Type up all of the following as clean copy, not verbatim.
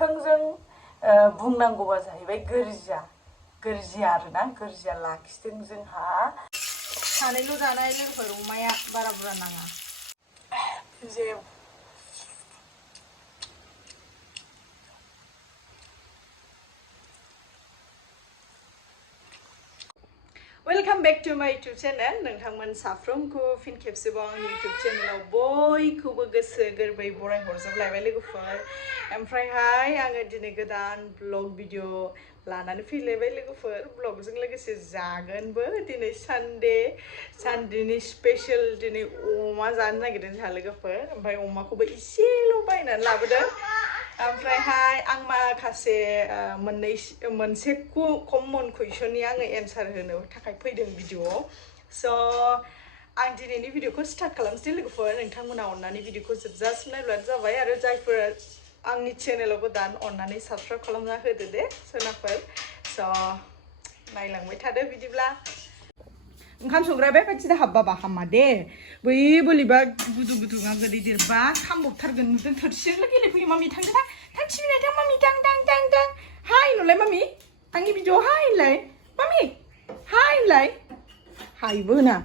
थोंजों बुंनांगौबा जाहैबाय गोरजिया आरोना गोरजिया लाखिदों जोंहा सानैल' जानाय लोगोफोर अमाया बारा बुरजा नाङा जे Welcome back to my YouTube channel. नोंथांमोन साफ्रोमखौ फिन खेबसेबाव आंनि YouTube channel बयखौबो गोसो गोरबै बराय हरजोबलायबाय लोगोफोर ओमफ्रायहाय आङो दिनै गोदान ब्लग भिडिअ लानानै फैलायबाय लोगोफोर ब्लगजों लोगोसे जागोनबो दिनै सानडेनि स्पेशल दिनै अमा जानो नागिरदों जोंहा लोगोफोर ओमफ्राय अमाखौबो एसेल' बायनानै लाबोदों ओमफ्रायहाय आं माखासे मोनसे कमन कुइसननि आङो एन्सार होनो थाखाय फैदों भिडिअआव स' आं दिनैनि भिडिअखौ स्टार्ट खालामसै लोगोफोर नोंथांमोना अननानै भिडिअखौ जोबजासिम नायब्लानो जाबाय आरो जायफोर आंनि चेनेलाव गोदान अननानै साबस्क्राइब खालामना होदो दे सोनाफोर स' नायलांबाय थादो बिदिब्ला ओंखाम संग्रा बेबायदि दा हाबबा हामा दे बै बोलिबा गुदुङा गोदै देरबा खामबोथारगोन नुदों थोरसिजोंल' गेलेफैयो मामि थांदो ना थां टिभि नायथां मामि दां हाय नुलाय मामि आंनि भिडिअ हाय होनलाय मामि हाय होनलाय हायबो होना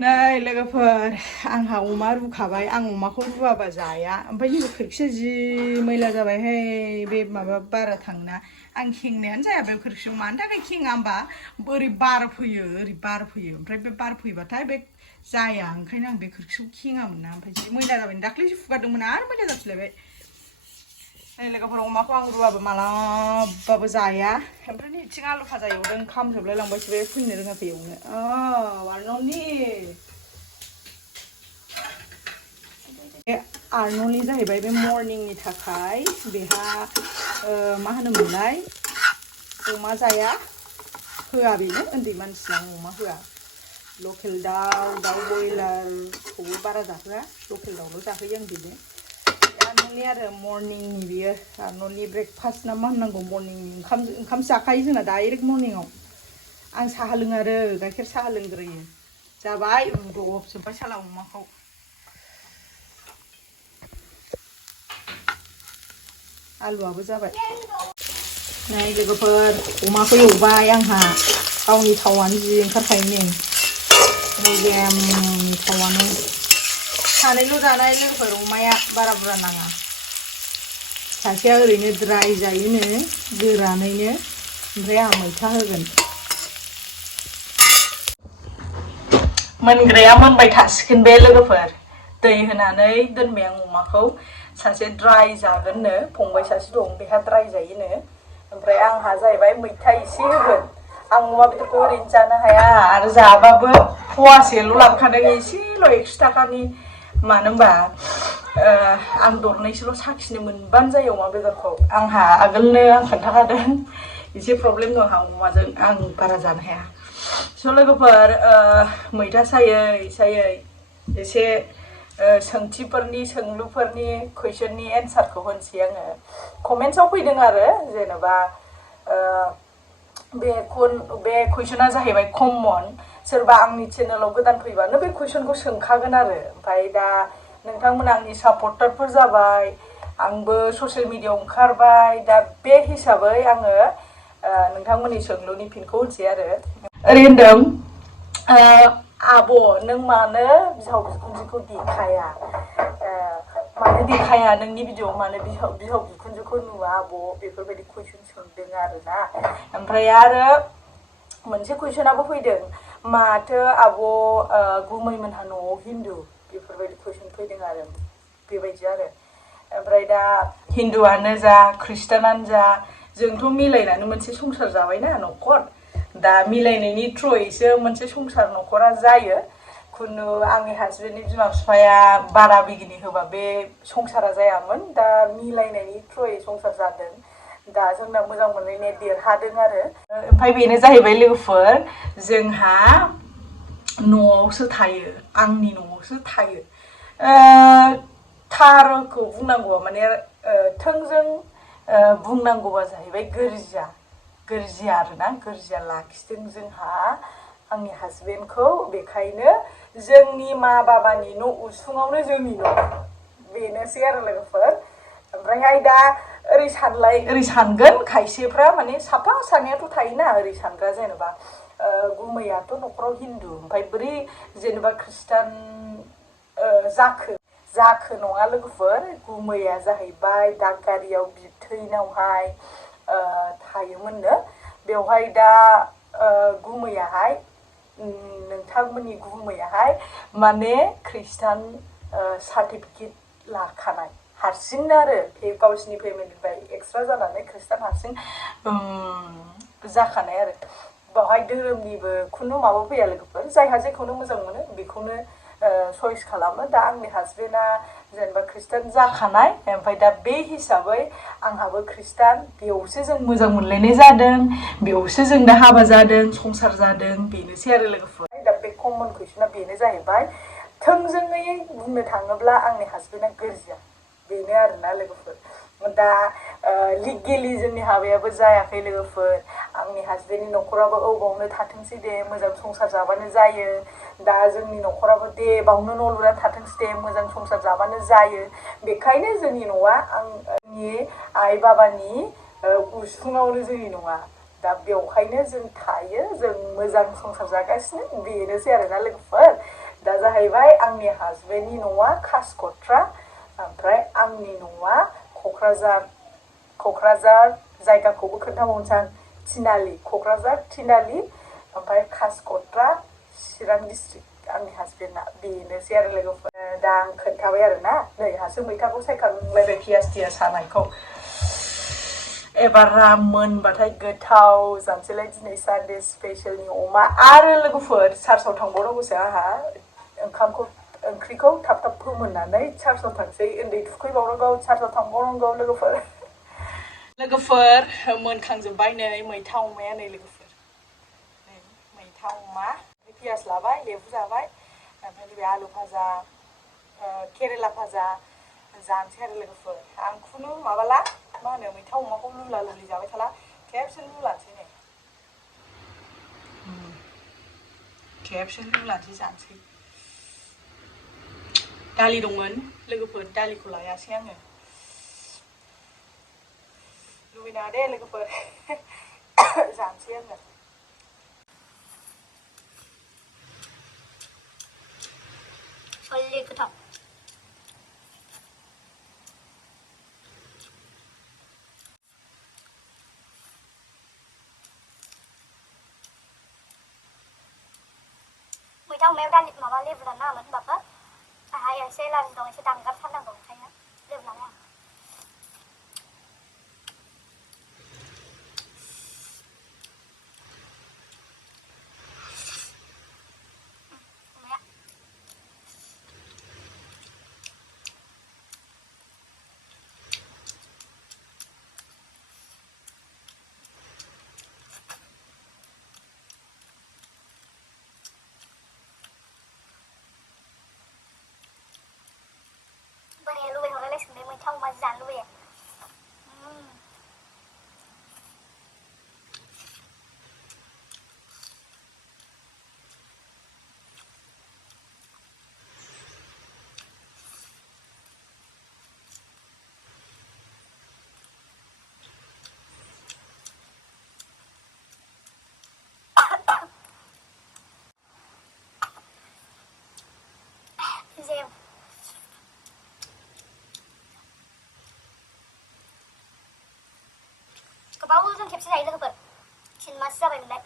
नै लोगोफोर आंहा अमा रुखाबाय आं अमाखौ रुवाबा जाया ओमफ्राय नैबे खोरखिया जि मैला जाबायहाय बे माबा बारा थांना आं खेंनायानो जाया बे खोरखियाव मानि थाखाय खेङा होमबा ओरै बार फैयो ओमफ्राय बे बार फैबाथाय बे जाया ओंखायनो आं बे खोरखियाव खेङामोन ना ओमफ्राय जि मैला जाबाय दाख्लैसो फुगारदोंमोन आरो मैला जाफिनलायबाय नै लोगोफोर अमाखौ आं रुवाबा मालाबाबो जाया ओमफ्राय नैथिं आलु भाजा एवदों खामजोबलाय लांबायसो बे फैनो रोङाखै एवनो आर्नलनि जाहैबाय बे मर्निंनि थाखाय बेहा मा होनोमोनलाय अमा जाया होआ बेनो उन्दै मानसिनाव अमा होआ लकेल दाउ बयलारखौबो बारा जाहोआ लकेल दाउल' जाहोयो आं बेनो आर्नलनि आरो मर्निंनि बियो आर्नलनि ब्रेकफास्ट ना मा होननांगौ मर्निंनि ओंखाम जाखायो जोंना डाइरेक्ट मर्निंआव आं साहा लोङो आरो गाइखेर साहा लोंग्रोयो जाबाय रुदबजोब्बाय साला अमाखौ आलुआबो जाबाय नै लोगोफोर अमाखौ एवबाय आंहा गावनि थावानो जि ओंखारखायो नै मेजेमनि थावानो सानैल' जानाय लोगोफोर अमाया बारा बुरजा नाङा सासेया ओरैनो ड्राय जायोनो गोरानैनो ओमफ्राय आं मैथा होगोन मोनग्राया मोनबाय थासिगोन बे लोगोफोर दै होनानै दोनबाय आं अमाखौ सासे ड्राय जागोननो फंबाय सासे दं बेहा ड्राय जायोनो ओमफ्राय आंहा जाहैबाय मैथा एसे होगोन आं अमा बेदरखौ ओरैनो जानो हाया आरो जाबाबो फवासेल' लाबोखादों एसेल' 100 थाखानि मानो होनबा आं दरनैसोल' साखिनो मोनबानो जायो अमा बेदरखौ आंहा आगोलनो आं खोन्थाखादों एसे प्रब्लेम दं आंहा अमाजों आं बारा जानो हाया स' लोगोफोर मैथा सायै एसे सोंलुफोरनि कुइसननि एन्सारखौ होनसै आङो कमेन्ट्सआव फैदों आरो जेनेबा बे कुइसना जाहैबाय कमन सोरबा आंनि चेनेलाव गोदान फैबानो बे कुइसनखौ सोंखागोन आरो ओमफ्राय दा नोंथांमोना आंनि सापर्टारफोर जाबाय आंबो ससियेल मिडियायाव ओंखारबाय दा बे हिसाबै आङो नोंथांमोननि सोंलुनि फिनखौ होनसै आरो ओरै होनदों आब' नों मानो बिहाव बिखुनजोखौ देखाया मानो देखाया नोंनि भिडिअआव मानो बिहाव बिखुनजोखौ नुवा आब' बेफोरबायदि कुइसन सोंदों आरोना ओमफ्राय आरो मोनसे कुइसनाबो फैदों माथो आब' गुमैमोनहा न'आव हिन्दु बेफोरबायदि कुइसन फैदों आरो बेबायदि आरो ओमफ्राय दा हिन्दुआनो जा ख्रिस्टानानो जा जोंथ' मिलायनानै मोनसे संसार जाबायना न'खर दा मिलायनायनि थ्रुयैसो मोनसे संसार न'खरा जायो खुनु आंनि हासबेन्डनि बिमा बिफाया बारा बिगिनि होबा बे संसारा जायामोन दा मिलायनायनि थ्रुयै संसार जादों दा जोंना मोजां मोनलायनाया देरहादों आरो ओमफ्राय बेनो जाहैबाय लोगोफोर जोंहा न'आवसो थायो आंनि न'आवसो थायो थारखौ बुंनांगौआ माने थोंजों बुंनांगौबा जाहैबाय गोरजिया आरोना गोरजिया लाखिदों जोंहा आंनि हासबेन्डखौ बेखायनो जोंनि मा बाबानि न' उसुङावनो जोंनि न' बेनोसै आरो लोगोफोर ओमफ्रायहाय दा ओरै सानलाय ओरै सानगोन खायसेफ्रा माने साफा सानैयाथ' थायोना ओरै सानग्रा जेनेबा गुमैयाथ' न'खराव हिन्दु ओमफ्राय बोरै जेनेबा खृष्टान जाखो नङा लोगोफोर गुमैया जाहैबाय दागगारियाव बिबथैनावहाय थायोमोननो बेवहाय दा गुमैयाहाय नोंथांमोननि गुमैयाहाय माने खृष्टान सार्टिफिकेट लाखानाय हारसिंनो आरो गावसिनि फेमिलिनिफ्राय एक्सट्रा जानानै खृष्टान हारसिं जाखानाय आरो बावहाय धोरोमनिबो खुनु माबा फैया लोगोफोर जायहा जेखौनो मोजां मोनो बेखौनो चइस खालामो दा आंनि हासबेन्डआ जेनेबा खृष्टान जाखानाय ओमफ्राय दा बे हिसाबै आंहाबो खृष्टान बेयावसो जों मोजां मोनलायनाय जादों बेयावसो जों दा हाबा जादों संसार जादों बेनोसै आरो लोगोफोर दा बे कमन कुइसना बेनो जाहैबाय थोंजोङै बुंनो थाङोब्ला आंनि हासबेन्डआ गोरजिया बेनो आरोना लोगोफोर दा लिगेलि जोंनि हाबायाबो जायाखै लोगोफोर आंनि हासबेन्डनि न'खराबो बावनो थाथोंसै दे मोजां संसार जाबानो जायो दा जोंनि न'खराबो दे बावनो न' लुना थाथोंसै दे मोजां संसार जाबानो जायो बेखायनो जोंनि न'आ आंनि आइ बाबानि उसुङावनो जोंनि न'आ दा बेवहायनो जों थायो जों मोजां संसार जागासिनो बेनोसै आरोना लोगोफोर दा जाहैबाय आंनि हासबेन्डनि न'आ कासकट्रा ओमफ्राय आंनि न'आ क'क्राझार जायगाखौबो खोन्थाबावनोसै आं क'क्राझार थिनालि ओमफ्राय कासकट्रा चिरां डिस्ट्रिक्ट आंनि हासबेन्डआ बेनोसै आरो लोगोफोर दा आं खोन्थाबाय आरोना नै हासो मैथाखौ सायखांलायबाय पियास थियास हानायखौ एबार मोनबाथाय गोथाव जानोसैलाय दिनै सानडे स्पेशेलनि अमा आरो लोगोफोर चार्चआव थांबावनांगौसो आंहा ओंख्रिखौ थाब थाब फोमोननानै चार्चआव थांसै उन्दै थुखैबावनांगौ चार्चआव थांबावनांगौ लोगोफोर मोनखांजोब्बाय नै मैथा अमाया नै लोगोफोर नै मैथा अमा पियास लाबाय लेबु जाबाय ओमफ्राय नैबे आलु भाजा केरेला भाजा जानोसै आरो लोगोफोर आं खुनु माबाला मा होनो मैथा अमाखौ लुला लुलि जाबाय थाला खेबसेनो लुलानोसै नै खेबसेनो लुलानोसै जानोसै दालि दंमोन लोगोफोर दालिखौ लायासै आङो लुबैनाङा दे लोगोफोर जानोसै आङो सल्लि गोथाव मैथा अमायाव दालि माबा लेबु दाननो नाङामोन होनबाबो आंहा एसे एलार्जि दं एसे दानगारथारनांगौ ओंखायनो लेबु लाबाय आं मैथा अमा जानो लुबैयो जेव गोबावजों खेबसे जायो लोगोफोर 3 माससो जाबायमोनलाय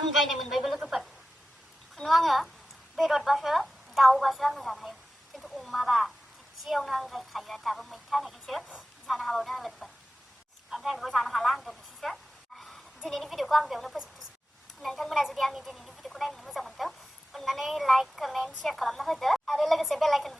आंगायनाय मोनबायबो लोगोफोर खुनु आङो बेदरबासो दाउबासो आङो जानो हायो खिन्थु अमाबा एसेयावनो आंगायखायो दाबो मैथा होनायखायसो जानो हाबावदों आं लोगोफोर ओमफ्राय बेखौ जानो हाला आं दोननोसैसो दिनैनि भिडिअखौ आं बेयावनो फोजोबनोसै नोंथांमोना जुदि आंनि दिनैनि भिडिअखौ नायनो मोजां मोनदों अननानै लाइक कमेन्ट शेयार खालामना होदो आरो लोगोसे बेल आइकन